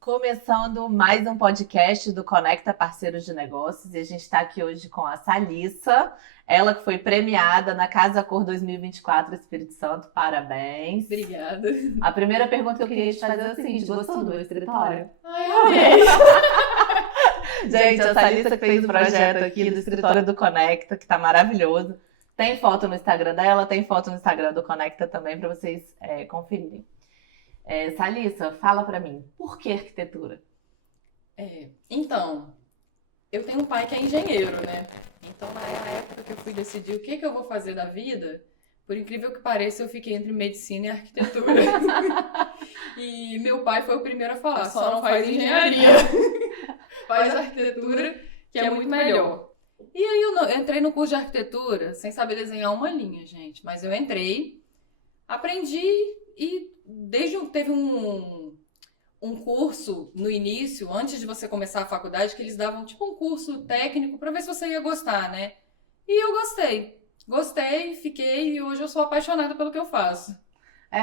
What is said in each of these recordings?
Começando mais um podcast do Conecta Parceiros de Negócios, e a gente está aqui hoje com a Thalissa, ela que foi premiada na Casa Cor 2024 Espírito Santo. Parabéns. Obrigada. A primeira pergunta que eu queria te fazer é a seguinte: gostou do meu escritório? Ai, amei. Gente, a Thalissa que fez o projeto aqui do escritório do Conecta, que tá maravilhoso. Tem foto no Instagram dela, tem foto no Instagram do Conecta também para vocês conferirem. Thalissa, fala pra mim, por que arquitetura? Então, eu tenho um pai que é engenheiro, né? Então, na época que eu fui decidir o que eu vou fazer da vida, por incrível que pareça, eu fiquei entre medicina e arquitetura. E meu pai foi o primeiro a falar, só não faz engenharia, faz arquitetura, que é muito melhor. E aí eu entrei no curso de arquitetura sem saber desenhar uma linha, gente. Mas eu entrei, aprendi e teve um curso no início, antes de você começar a faculdade, que eles davam tipo um curso técnico para ver se você ia gostar, né? E eu gostei, fiquei, e hoje eu sou apaixonada pelo que eu faço.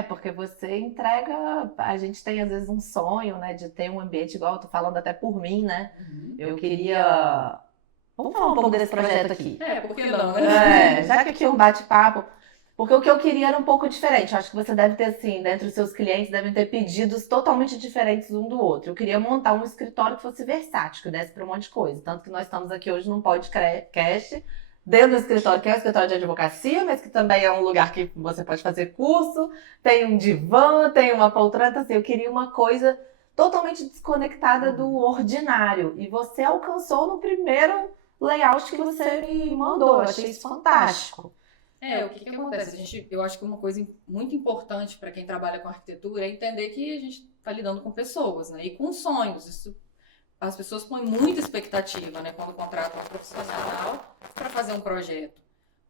Porque você entrega, a gente tem às vezes um sonho, né, de ter um ambiente igual, eu tô falando até por mim, né? Eu queria... Vamos falar um pouco desse projeto aqui. Por que não, né? Já que aqui é um bate-papo, porque o que eu queria era um pouco diferente. Eu acho que você deve ter, assim, dentre os seus clientes, devem ter pedidos totalmente diferentes um do outro. Eu queria montar um escritório que fosse versátil, que desse para um monte de coisa. Tanto que nós estamos aqui hoje num podcast, dentro do escritório, que é um escritório de advocacia, mas que também é um lugar que você pode fazer curso, tem um divã, tem uma poltrona. Então, assim, eu queria uma coisa totalmente desconectada do ordinário. E você alcançou no primeiro layout que você me mandou. Eu achei isso fantástico. O que acontece? Eu acho que uma coisa muito importante para quem trabalha com arquitetura é entender que a gente está lidando com pessoas, né? E com sonhos. As pessoas põem muita expectativa, né? Quando contratam um profissional para fazer um projeto.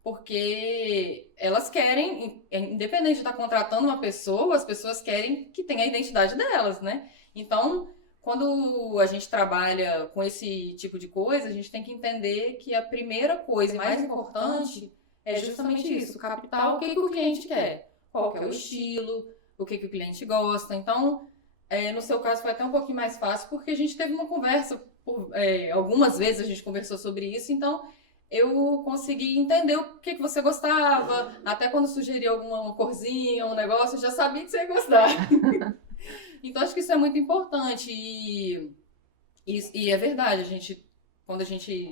Porque elas querem, independente de estar contratando uma pessoa, as pessoas querem que tenha a identidade delas, né? Então, quando a gente trabalha com esse tipo de coisa, a gente tem que entender que a primeira coisa, mais importante, é justamente isso, captar o que o cliente quer, qual que é o estilo, o que o cliente gosta. Então, no seu caso foi até um pouquinho mais fácil, porque a gente teve uma conversa, algumas vezes a gente conversou sobre isso, então eu consegui entender o que você gostava, até quando sugeria alguma corzinha, um negócio, eu já sabia que você ia gostar. Então, acho que isso é muito importante e é verdade,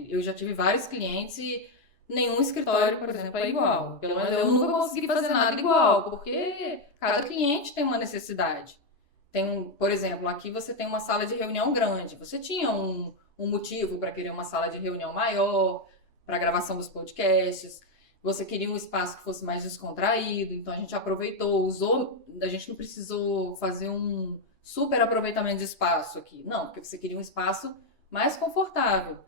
eu já tive vários clientes e nenhum escritório, por exemplo, é igual. Pelo menos eu nunca consegui fazer nada igual, porque cada cliente tem uma necessidade. Por exemplo, aqui você tem uma sala de reunião grande. Você tinha um motivo para querer uma sala de reunião maior, para a gravação dos podcasts. Você queria um espaço que fosse mais descontraído, então a gente aproveitou, a gente não precisou fazer um super aproveitamento de espaço aqui. Não, porque você queria um espaço mais confortável.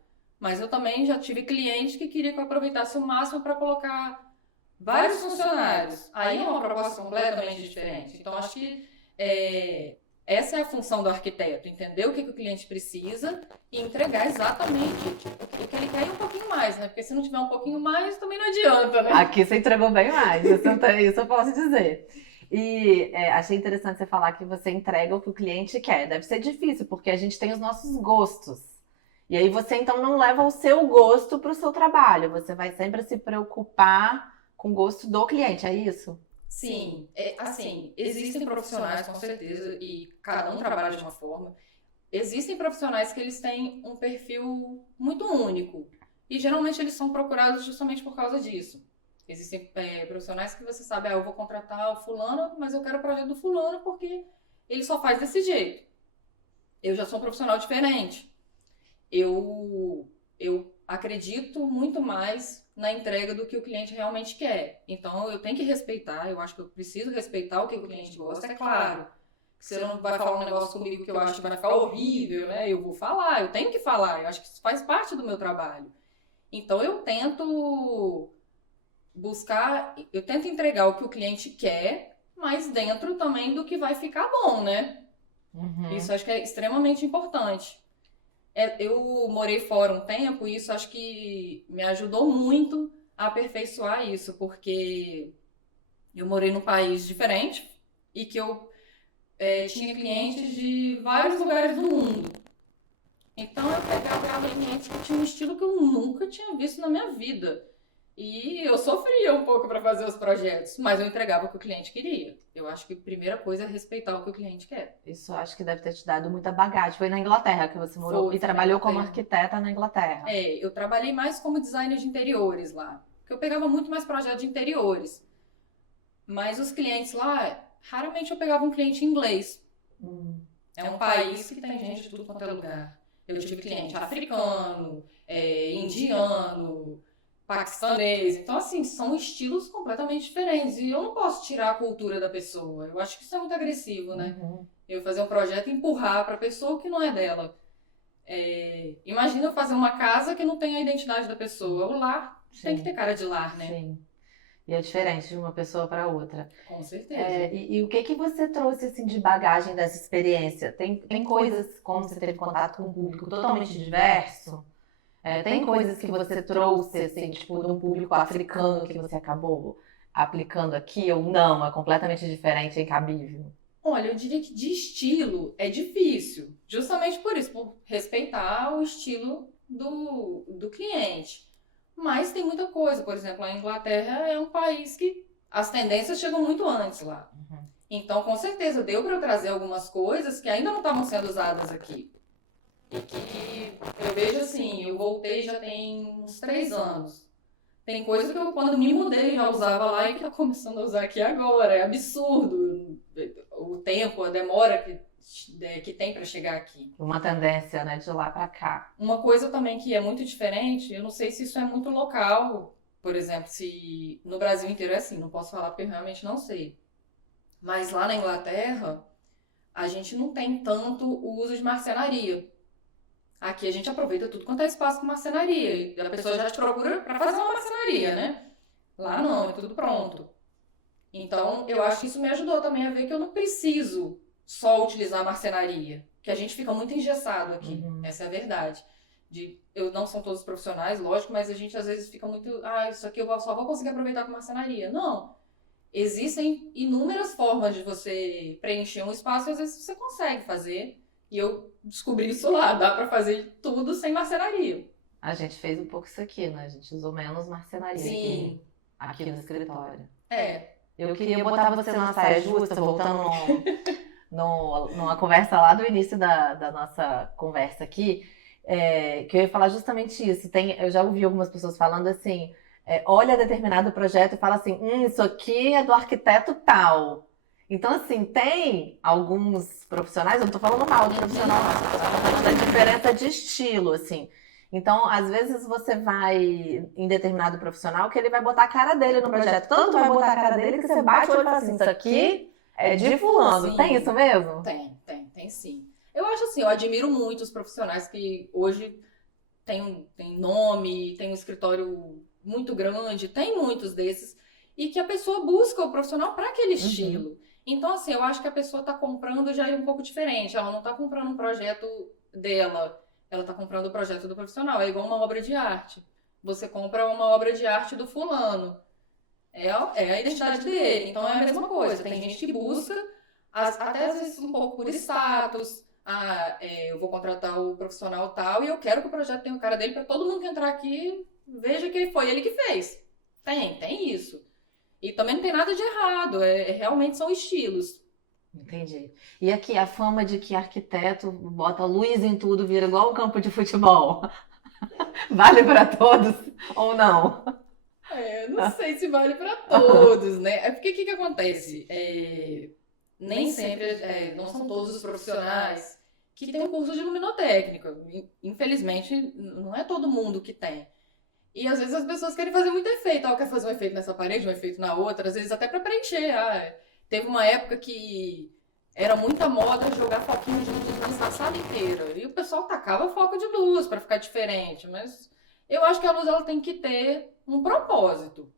Mas eu também já tive cliente que queria que eu aproveitasse o máximo para colocar vários funcionários. Aí é uma proposta completamente diferente. Então, acho que essa é a função do arquiteto, entender o que o cliente precisa e entregar exatamente o que ele quer e um pouquinho mais, né? Porque se não tiver um pouquinho mais, também não adianta, né? Aqui você entregou bem mais, isso eu posso dizer. E achei interessante você falar que você entrega o que o cliente quer. Deve ser difícil, porque a gente tem os nossos gostos. E aí você, então, não leva o seu gosto para o seu trabalho. Você vai sempre se preocupar com o gosto do cliente, é isso? Sim. Assim, existem profissionais, com certeza, e cada um trabalha de uma forma. Existem profissionais que eles têm um perfil muito único. E, geralmente, eles são procurados justamente por causa disso. Existem profissionais que você sabe, eu vou contratar o fulano, mas eu quero o projeto do fulano porque ele só faz desse jeito. Eu já sou um profissional diferente. Eu acredito muito mais na entrega do que o cliente realmente quer. Então, eu tenho que respeitar, eu acho que eu preciso respeitar o que o cliente gosta, é claro. Você não vai falar um negócio comigo que eu acho que vai ficar horrível, né? Eu vou falar, eu tenho que falar, eu acho que isso faz parte do meu trabalho. Então, eu tento entregar o que o cliente quer, mas dentro também do que vai ficar bom, né? Uhum. Isso eu acho que é extremamente importante. Eu morei fora um tempo e isso acho que me ajudou muito a aperfeiçoar isso, porque eu morei num país diferente e que eu tinha clientes de vários lugares do mundo. Então eu pegava clientes que tinham um estilo que eu nunca tinha visto na minha vida. E eu sofria um pouco para fazer os projetos, mas eu entregava o que o cliente queria. Eu acho que a primeira coisa é respeitar o que o cliente quer. Isso eu acho que deve ter te dado muita bagagem. Foi na Inglaterra que você morou e Foi na trabalhou como Inglaterra. arquiteta na Inglaterra. Eu trabalhei mais como designer de interiores lá, porque eu pegava muito mais projetos de interiores. Mas os clientes lá, raramente eu pegava um cliente inglês. Hum. É um país que tem gente de tudo quanto é lugar. Eu tive cliente africano, indiano, paquistanês. Então, assim, são estilos completamente diferentes. E eu não posso tirar a cultura da pessoa. Eu acho que isso é muito agressivo, né? Uhum. Eu fazer um projeto e empurrar para a pessoa o que não é dela. Imagina eu fazer uma casa que não tem a identidade da pessoa. O lar tem que ter cara de lar, né? Sim. E é diferente de uma pessoa para outra. Com certeza. E o que que você trouxe assim de bagagem dessa experiência? Tem coisas, como você teve contato com um público totalmente diverso? Tem coisas que você trouxe, assim, tipo, de um público africano que você acabou aplicando aqui ou não? É completamente diferente, é incabível? Olha, eu diria que de estilo é difícil, justamente por isso, por respeitar o estilo do cliente. Mas tem muita coisa, por exemplo, a Inglaterra é um país que as tendências chegam muito antes lá. Uhum. Então, com certeza, deu para eu trazer algumas coisas que ainda não estavam sendo usadas aqui. E que eu vejo assim, eu voltei já tem uns 3 anos. Tem coisa que eu, quando me mudei, já usava lá e que tô começando a usar aqui agora. É absurdo o tempo, a demora que tem para chegar aqui. Uma tendência, né, de lá para cá. Uma coisa também que é muito diferente, eu não sei se isso é muito local, por exemplo, se no Brasil inteiro é assim, não posso falar porque eu realmente não sei. Mas lá na Inglaterra, a gente não tem tanto o uso de marcenaria. Aqui a gente aproveita tudo quanto é espaço com marcenaria. E a pessoa já te procura para fazer uma marcenaria, né? Lá não, é tudo pronto. Então, eu acho que isso me ajudou também a ver que eu não preciso só utilizar a marcenaria. Que a gente fica muito engessado aqui. Uhum. Essa é a verdade. Eu não são todos profissionais, lógico, mas a gente às vezes fica muito. Isso aqui eu só vou conseguir aproveitar com marcenaria. Não. Existem inúmeras formas de você preencher um espaço e às vezes você consegue fazer. E eu descobri isso lá, dá pra fazer tudo sem marcenaria. A gente fez um pouco isso aqui, né? A gente usou menos marcenaria Sim. aqui no escritório. É. Eu queria botar você numa saia justa, voltando numa conversa lá do início da nossa conversa aqui, que eu ia falar justamente isso. Eu já ouvi algumas pessoas falando assim, olha determinado projeto e fala assim, isso aqui é do arquiteto tal. Então, assim, tem alguns profissionais, eu não tô falando mal de profissional, não, eu tô falando da diferença de estilo, assim. Então, às vezes você vai em determinado profissional que ele vai botar a cara dele no projeto. Tanto vai botar a cara dele que você bate o olho e fala assim, isso aqui é de fulano. Sim. Tem isso mesmo? Tem sim. Eu acho assim, eu admiro muito os profissionais que hoje têm nome, têm um escritório muito grande, tem muitos desses, e que a pessoa busca o profissional para aquele estilo. Então, assim, eu acho que a pessoa está comprando já é um pouco diferente. Ela não está comprando um projeto dela, ela está comprando o projeto do profissional. É igual uma obra de arte. Você compra uma obra de arte do fulano. É a identidade dele. Então é a mesma coisa. Tem gente que busca, até às vezes um pouco por status. Eu vou contratar o profissional tal e eu quero que o projeto tenha o cara dele para todo mundo que entrar aqui veja que foi ele que fez. Tem isso. E também não tem nada de errado. Realmente são estilos. Entendi. E aqui, a fama de que arquiteto bota luz em tudo, vira igual um campo de futebol. Vale para todos ou não? Não sei se vale para todos, né? É porque o que acontece? Nem sempre, não são todos os profissionais que têm um curso de luminotécnica. Infelizmente, não é todo mundo que tem. E às vezes as pessoas querem fazer muito efeito. Quer fazer um efeito nessa parede, um efeito na outra, às vezes até para preencher. Teve uma época que era muita moda jogar foquinho de luz na sala inteira. E o pessoal tacava foco de luz para ficar diferente. Mas eu acho que a luz ela tem que ter um propósito.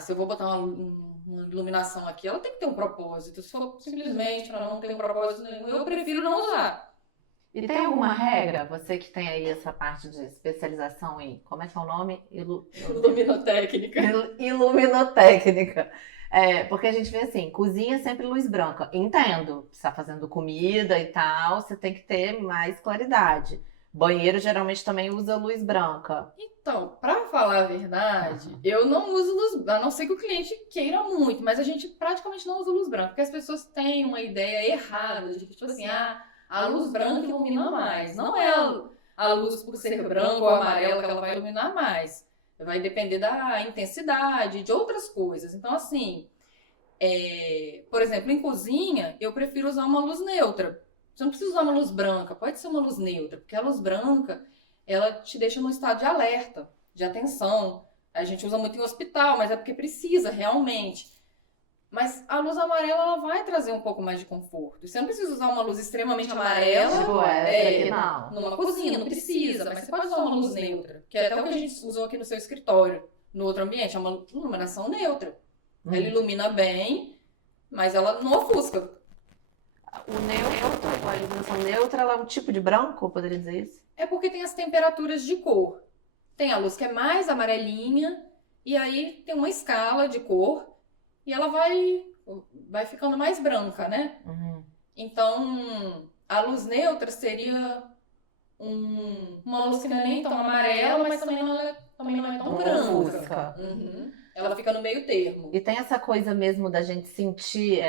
Se eu vou botar um uma iluminação aqui, ela tem que ter um propósito. Se for simplesmente ela não tem um propósito nenhum, eu prefiro não usar. E tem alguma regra, você que tem aí essa parte de especialização em, como é que é o nome? Luminotécnica. Iluminotécnica. Porque a gente vê assim, cozinha é sempre luz branca. Entendo, você está fazendo comida e tal, você tem que ter mais claridade. Banheiro geralmente também usa luz branca. Então, pra falar a verdade, eu não uso luz, a não ser que o cliente queira muito, mas a gente praticamente não usa luz branca, porque as pessoas têm uma ideia errada de que, tipo assim, a luz branca ilumina mais. Não é a luz por ser branca ou amarela que ela vai iluminar mais. Vai depender da intensidade, de outras coisas. Então, assim, por exemplo, em cozinha, eu prefiro usar uma luz neutra. Você não precisa usar uma luz branca, pode ser uma luz neutra, porque a luz branca, ela te deixa num estado de alerta, de atenção. A gente usa muito em hospital, mas é porque precisa, realmente. Mas a luz amarela, ela vai trazer um pouco mais de conforto. Você não precisa usar uma luz extremamente amarela Tipo, aqui não. numa cozinha, não precisa. Mas você pode usar uma luz neutra, que é até o que a gente usou aqui no seu escritório, no outro ambiente, é uma iluminação neutra. Ela ilumina bem, mas ela não ofusca. A iluminação neutra, ela é um tipo de branco, poderia dizer isso? É porque tem as temperaturas de cor. Tem a luz que é mais amarelinha, e aí tem uma escala de cor, e ela vai ficando mais branca, né? Uhum. Então, a luz neutra seria uma luz que não é nem tão amarela, mas também não é tão branca. Uhum. Ela fica no meio termo. E tem essa coisa mesmo da gente sentir,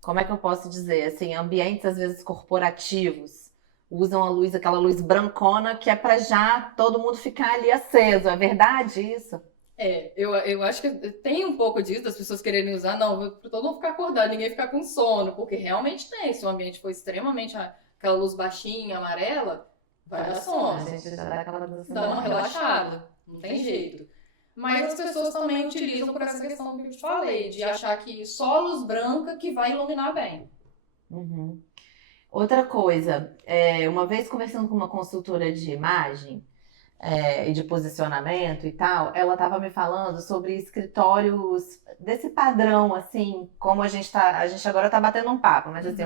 como é que eu posso dizer, assim, ambientes às vezes corporativos usam aquela luz brancona que é pra já todo mundo ficar ali aceso. É verdade isso? Eu acho que tem um pouco disso, das pessoas quererem usar, não, para todo mundo ficar acordado, ninguém ficar com sono, porque realmente tem. Se o ambiente for extremamente aquela luz baixinha, amarela, vai dar sono. A gente já dá aquela Dá uma relaxada, não tem jeito. Mas as pessoas também utilizam por essa questão que eu te falei, de achar que só luz branca que vai iluminar bem. Uhum. Outra coisa, uma vez conversando com uma consultora de imagem e de posicionamento e tal, ela estava me falando sobre escritórios desse padrão, assim, como a gente agora está batendo um papo, mas assim,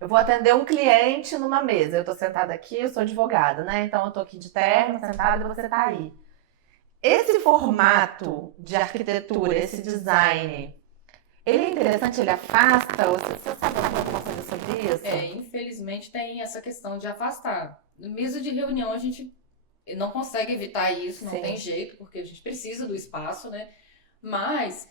eu vou atender um cliente numa mesa, eu tô sentada aqui, eu sou advogada, né? Então eu tô aqui de terno, sentada, e você tá aí. Esse formato de arquitetura, esse design, ele é interessante, ele afasta? Você sabe alguma coisa sobre isso? Infelizmente tem essa questão de afastar. Na mesa de reunião a gente não consegue evitar isso, não tem jeito, porque a gente precisa do espaço, né? Mas,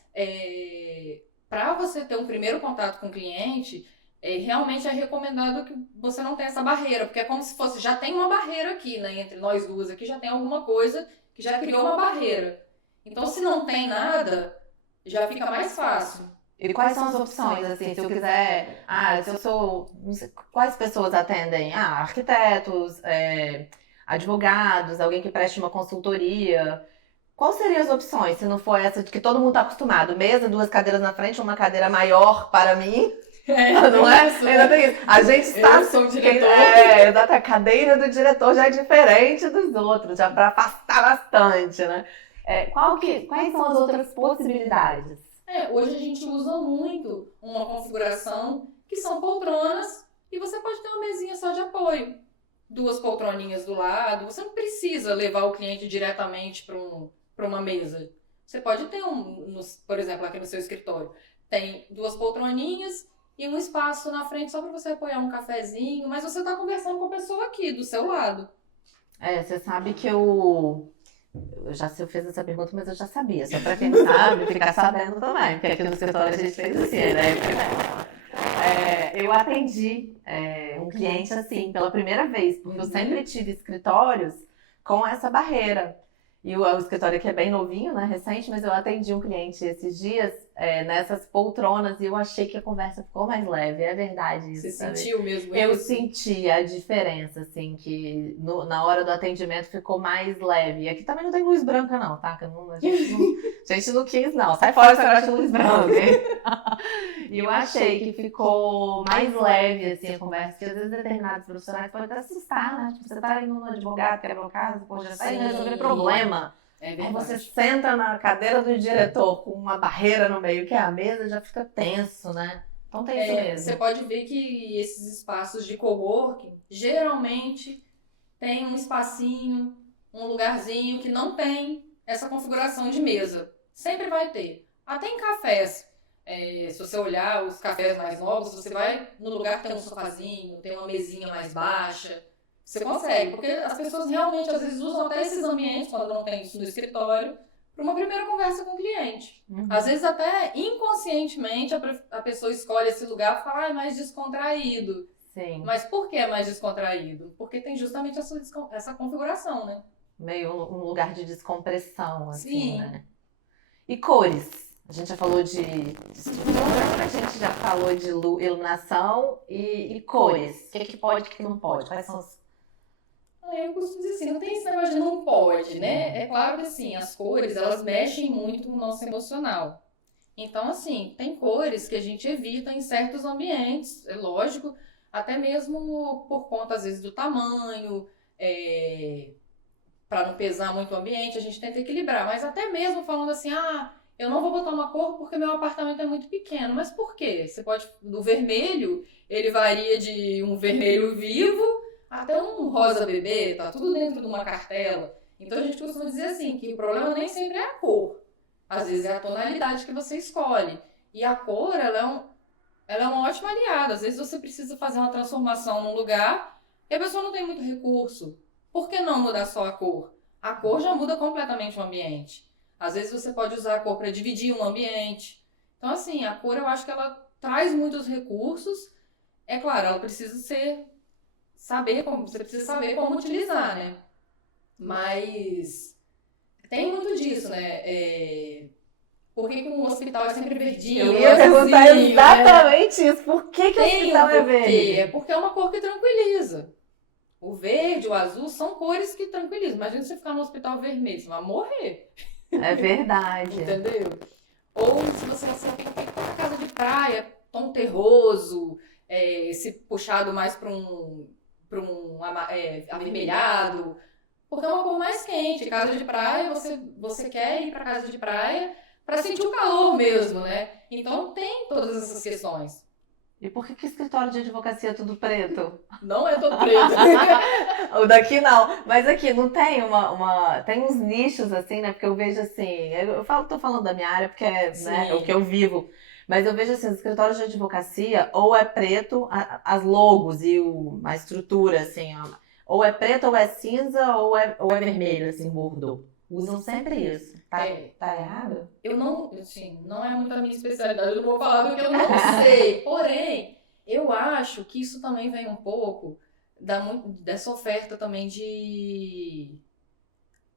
para você ter um primeiro contato com o cliente, realmente é recomendado que você não tenha essa barreira, porque é como se fosse, já tem uma barreira aqui, né? Entre nós duas aqui já tem alguma coisa que já criou uma barreira. Então, se não tem nada, já fica mais fácil. E quais são as opções, assim, se eu quiser... se eu sou... Não sei, quais pessoas atendem? Arquitetos, advogados, alguém que preste uma consultoria. Quais seriam as opções, se não for essa de que todo mundo está acostumado? Mesa, 2 cadeiras na frente, uma cadeira maior para mim. Não é? Ainda tem isso. A gente está... Eu sou o diretor. Exato. A cadeira do diretor já é diferente dos outros, já para afastar bastante, né? Quais são as outras possibilidades? Hoje a gente usa muito uma configuração que são poltronas e você pode ter uma mesinha só de apoio. 2 poltroninhas do lado. Você não precisa levar o cliente diretamente para uma mesa. Você pode ter por exemplo, aqui no seu escritório, tem 2 poltroninhas e um espaço na frente só para você apoiar um cafezinho, mas você está conversando com a pessoa aqui, do seu lado. Você sabe que eu fiz essa pergunta, mas eu já sabia. Só pra quem não sabe, ficar sabendo também. Porque aqui no escritório a gente fez assim, né? Eu atendi um cliente assim, pela primeira vez. Porque eu sempre tive escritórios com essa barreira. E o escritório aqui é bem novinho, né? Recente, mas eu atendi um cliente esses dias nessas poltronas e eu achei que a conversa ficou mais leve. É verdade isso. Você sentiu mesmo Eu isso? senti a diferença, assim, que na hora do atendimento ficou mais leve. E aqui também não tem luz branca, não, tá? A gente não quis, não. Sai fora esse negócio de luz branca, hein? E eu achei que ficou mais leve, assim, a conversa. Porque às vezes determinados profissionais podem até assustar, né? Tipo, você tá indo no advogado, quebra o caso, pô, já tá indo resolver problema. É Aí você verdade. senta na cadeira do diretor com uma barreira no meio, que é a mesa, já fica tenso, né? Então tem isso Você mesmo. pode ver que esses espaços de coworking geralmente tem um espacinho, um lugarzinho que não tem essa configuração de mesa. Sempre vai ter. Até em cafés. Se você olhar os cafés mais novos, você vai no lugar que tem um sofazinho, tem uma mesinha mais baixa. Você consegue, porque as pessoas realmente às vezes usam até esses ambientes, quando não tem isso no escritório, para uma primeira conversa com o cliente. Às Uhum. vezes até inconscientemente a pessoa escolhe esse lugar e fala, ah, é mais descontraído. Sim, Mas por que é mais descontraído? Porque tem justamente essa configuração, né? meio um lugar de descompressão, assim, Sim. né? E cores? A gente já falou de estrutura, a gente já falou de iluminação e cores. O que que pode, o que que não pode? Quais são os... Eu costumo dizer assim, não tem esse negócio de não pode, né? É claro que assim, as cores, elas mexem muito com o nosso emocional. Então, assim, tem cores que a gente evita em certos ambientes, é lógico, até mesmo por conta, às vezes, do tamanho, para não pesar muito o ambiente, a gente tenta equilibrar. Mas até mesmo falando assim, ah, eu não vou botar uma cor porque meu apartamento é muito pequeno. Mas por quê? Você pode, no vermelho, ele varia de um vermelho vivo até um rosa bebê, tá tudo dentro de uma cartela. Então a gente costuma dizer assim, que o problema nem sempre é a cor. Às vezes é a tonalidade que você escolhe. E a cor, ela é uma ótima aliada. Às vezes você precisa fazer uma transformação num lugar e a pessoa não tem muito recurso. Por que não mudar só a cor? A cor já muda completamente o ambiente. Às vezes você pode usar a cor para dividir um ambiente. Então, assim, a cor eu acho que ela traz muitos recursos. É claro, ela precisa saber como, você precisa saber como utilizar, né? Mas tem muito disso, né? Por que um hospital é sempre Eu verdinho, ia perguntar azulzinho, né? exatamente isso. Por que que o Tem um hospital é porquê, é verde? porque é uma cor que tranquiliza. O verde, o azul são cores que tranquilizam. Imagina você ficar no hospital vermelho, você vai morrer, É verdade. entendeu? Ou se você fica na casa de praia, tom terroso, esse puxado mais para um avermelhado, porque é uma cor mais quente. Casa de praia, você quer ir para casa de praia para sentir o calor mesmo, né? Então tem todas essas questões. E por que que escritório de advocacia é tudo preto? Não é todo preto. O daqui não, mas aqui não tem tem uns nichos assim, né? Porque eu vejo assim, tô falando da minha área porque é, né, o que Sim. eu vivo. Mas eu vejo assim, os escritórios de advocacia, ou é preto, as logos e a estrutura, assim, ó, ou é preto, ou é cinza, ou é vermelho, assim, bordeaux. Usam sempre isso. É, Tá errado? eu não, assim, não é muito a minha especialidade, eu não vou falar do que eu não sei. Porém, eu acho que isso também vem um pouco dessa oferta também de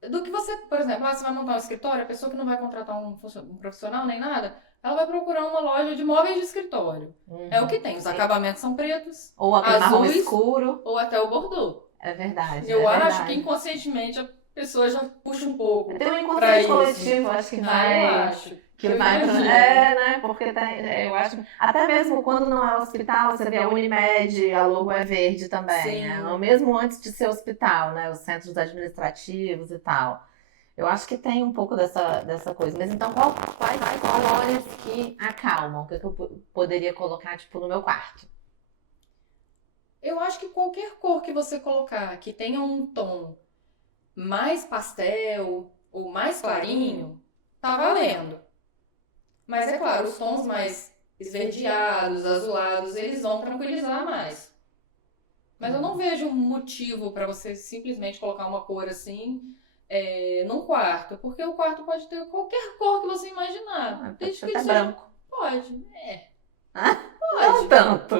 do que você, por exemplo, você vai montar um escritório, a pessoa que não vai contratar um profissional nem nada, ela vai procurar uma loja de móveis de escritório. É o que Uhum, tem, os sim. acabamentos são pretos, Ou aquele marrom azuis escuro. ou até o bordeaux. É verdade, é Eu acho que verdade. inconscientemente a pessoa já puxa um pouco Tem um pra inconsciente isso. coletivo, acho que Ah, eu vai. acho. Que Eu vai pra. imagino. É, né? Porque eu acho. Até mesmo quando não é hospital, você vê a Unimed, a logo é verde também, né? Sim. Mesmo antes de ser hospital, né? Os centros administrativos e tal. Eu acho que tem um pouco dessa coisa. Mas então, quais colores que acalmam? O que, que eu poderia colocar, tipo, no meu quarto? Eu acho que qualquer cor que você colocar que tenha um tom mais pastel ou mais clarinho, tá valendo. Mas é claro, os tons mais esverdeados, azulados, eles vão tranquilizar mais. Mas eu não vejo um motivo para você simplesmente colocar uma cor assim num quarto, porque o quarto pode ter qualquer cor que você imaginar, Pode desde ser que ele até seja. branco. Pode, Não pode. tanto.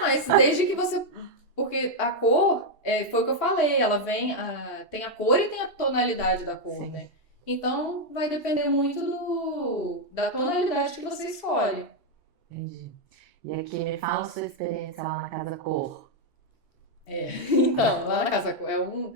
Mas desde que você. Porque a cor, foi o que eu falei, ela tem a cor e tem a tonalidade da cor, Sim, né? Então vai depender muito da tonalidade que você escolhe. entendi. E aqui, me fala a sua experiência lá na Casa Cor. Então, lá na Casa Cor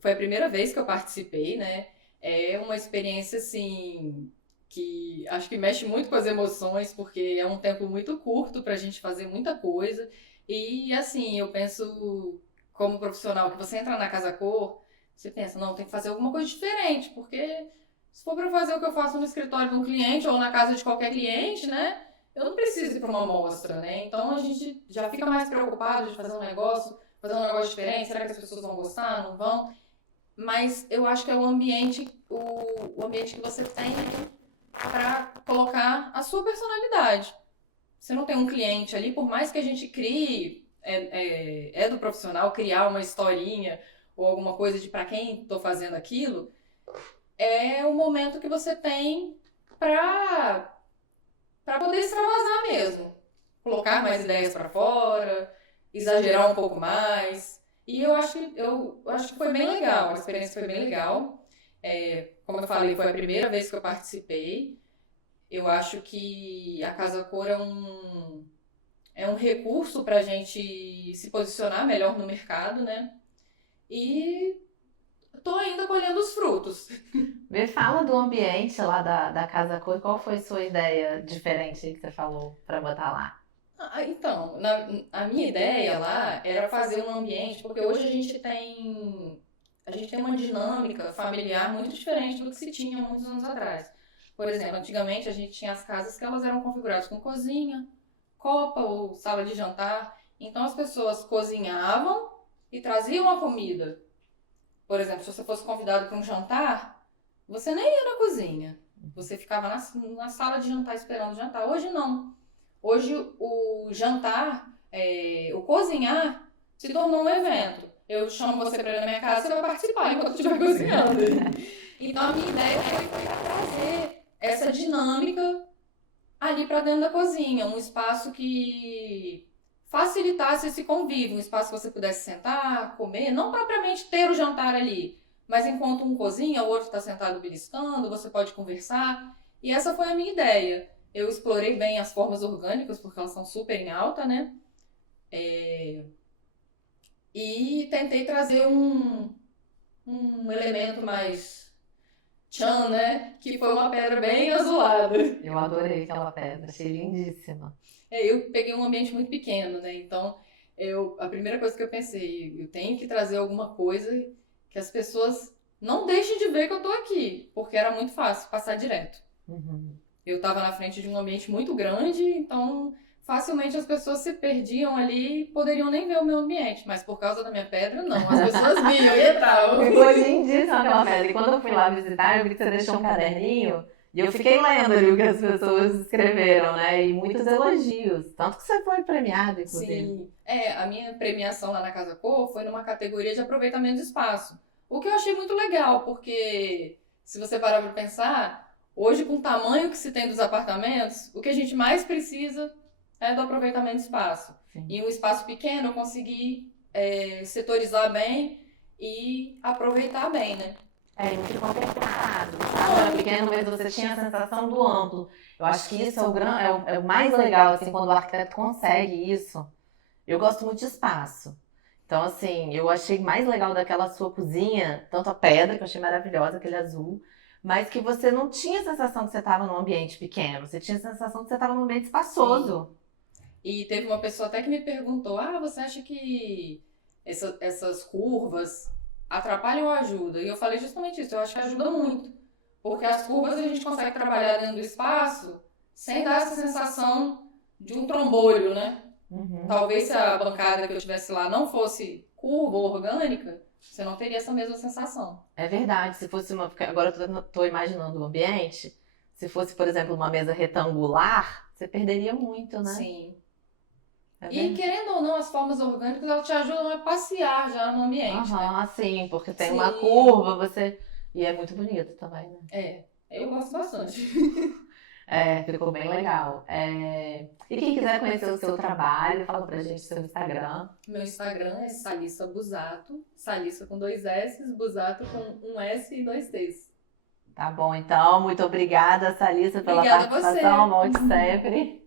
foi a primeira vez que eu participei, né? É uma experiência assim que acho que mexe muito com as emoções, porque é um tempo muito curto para a gente fazer muita coisa. E assim, eu penso como profissional que você entra na Casa Cor, você pensa, não, tem que fazer alguma coisa diferente, porque se for para fazer o que eu faço no escritório de um cliente ou na casa de qualquer cliente, né? Eu não preciso ir para uma amostra, né? Então a gente já fica mais preocupado de fazer um negócio diferente, será que as pessoas vão gostar, não vão? Mas eu acho que é o ambiente que você tem para colocar a sua personalidade. Você não tem um cliente ali, por mais que a gente crie, é do profissional criar uma historinha ou alguma coisa de para quem estou fazendo aquilo, é o momento que você tem para poder extravasar mesmo. Colocar mais ideias para fora, exagerar um pouco mais. E eu acho que foi bem legal, a experiência foi bem legal. Como eu falei, foi a primeira vez que eu participei. Eu acho que a Casa Cor é um recurso para a gente se posicionar melhor no mercado, né? E tô ainda colhendo os frutos. Me fala do ambiente lá da Casa Cor. Qual foi sua ideia diferente que você falou para botar lá? Então, a minha ideia lá era fazer um ambiente, porque hoje a gente tem uma dinâmica familiar muito diferente do que se tinha muitos anos atrás. Por exemplo, antigamente a gente tinha as casas que elas eram configuradas com cozinha, copa ou sala de jantar. Então as pessoas cozinhavam e traziam a comida. Por exemplo, se você fosse convidado para um jantar, você nem ia na cozinha. Você ficava na sala de jantar esperando o jantar. Hoje não. Hoje o jantar, o cozinhar, se tornou um evento. Eu chamo você para ir na minha casa, você vai participar enquanto eu estiver cozinhando. Então a minha ideia foi trazer essa dinâmica ali para dentro da cozinha, um espaço que facilitasse esse convívio, um espaço que você pudesse sentar, comer, não propriamente ter o jantar ali, mas enquanto um cozinha, o outro está sentado beliscando, você pode conversar. E essa foi a minha ideia. Eu explorei bem as formas orgânicas, porque elas são super em alta, né? E tentei trazer um elemento mais tchan, né? Que foi uma pedra bem azulada. Eu adorei aquela pedra, achei lindíssima. Eu peguei um ambiente muito pequeno, né? Então, a primeira coisa que eu pensei, eu tenho que trazer alguma coisa que as pessoas não deixem de ver que eu tô aqui, porque era muito fácil passar direto. Uhum. Eu estava na frente de um ambiente muito grande, então facilmente as pessoas se perdiam ali e poderiam nem ver o meu ambiente. Mas por causa da minha pedra, não. As pessoas viam e entravam. Ficou lindíssima aquela pedra. E quando eu fui lá visitar, eu vi que você deixou um caderninho. E eu fiquei lendo ali o que as pessoas escreveram, né? E muitos elogios. Tanto que você foi premiada, inclusive. Sim. A minha premiação lá na Casa Cor foi numa categoria de aproveitamento de espaço. O que eu achei muito legal, porque se você parar para pensar, hoje com o tamanho que se tem dos apartamentos, o que a gente mais precisa é do aproveitamento de espaço. Sim. E um espaço pequeno eu consegui setorizar bem e aproveitar bem, né? Muito complicado. Era pequeno, mas você tinha a sensação do amplo. Eu acho que isso é o mais legal, assim, quando o arquiteto consegue isso. Eu gosto muito de espaço. Então, assim, eu achei mais legal daquela sua cozinha, tanto a pedra, que eu achei maravilhosa, aquele azul, mas que você não tinha a sensação que você estava num ambiente pequeno. Você tinha a sensação que você estava num ambiente espaçoso. Sim. E teve uma pessoa até que me perguntou, você acha que essas curvas atrapalham ou ajudam? E eu falei justamente isso, eu acho que ajuda muito. Porque as curvas a gente consegue trabalhar dentro do espaço sem dar essa sensação de um trombolho, né? Uhum. Talvez se a bancada que eu tivesse lá não fosse curva ou orgânica, você não teria essa mesma sensação. É verdade, se fosse agora eu tô imaginando o ambiente, se fosse, por exemplo, uma mesa retangular, você perderia muito, né? Sim. É E verdade. querendo ou não, as formas orgânicas elas te ajudam a passear já no ambiente, né? Sim, porque tem Sim. uma curva, e é muito bonito também, né? Eu gosto bastante. Ficou bem legal. E quem quiser conhecer o seu trabalho, fala pra gente seu Instagram. Meu Instagram é Salissa Busato, Salissa com 2 S, Busato com 1 S e 2 T's. Tá bom, então, muito obrigada, Salissa, pela Obrigada a participação, você. volte sempre.